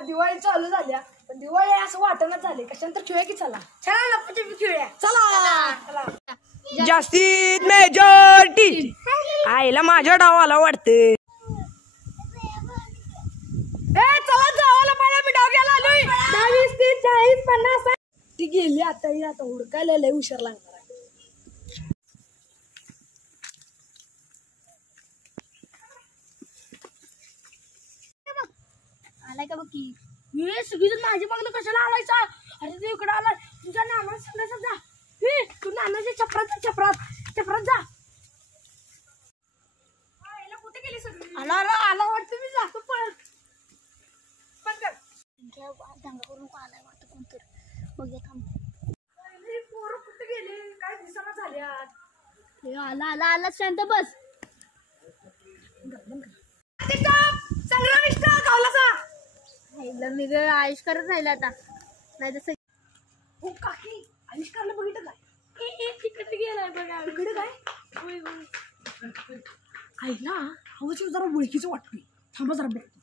दिवाळी चालू झाल्या पण दिवाळी असं वाटणच झाले कशानंतर खेळूया की चला चला लपछपी खेळूया चला जास्तीत मेजॉरिटी आईला माझ्या डावाला वाटते चला जावाला पहिला मी डाव घ्यायला आलोय 20 30 40 50 ती गेली आता हुडकायला लय हुशार लागणार आहे आलाय का बघ की हे सगळीजण माझ्या मागणं कशाला आलायचा अरे तू इकडे आलाय तुझा नाना सांगायचा जा तू नानाच्या चपरात जा कुठे गेली सगळी आला वाटतं मी जातो पळत दंगा करून आलाय वाटतं कोणतरी बघूया थांब पोरं कुठे गेली काय दिसना झाल्या आला शांत बस संग्रामिष्ट गावलाचा मी आयुष करत राहिला आता नाही तसं हो काकी आविष्कारला बघितलं काय तिकडे गेलाय बघा इकडे काय आईला आवाज जरा ओळखीचं वाटतोय थांबा जरा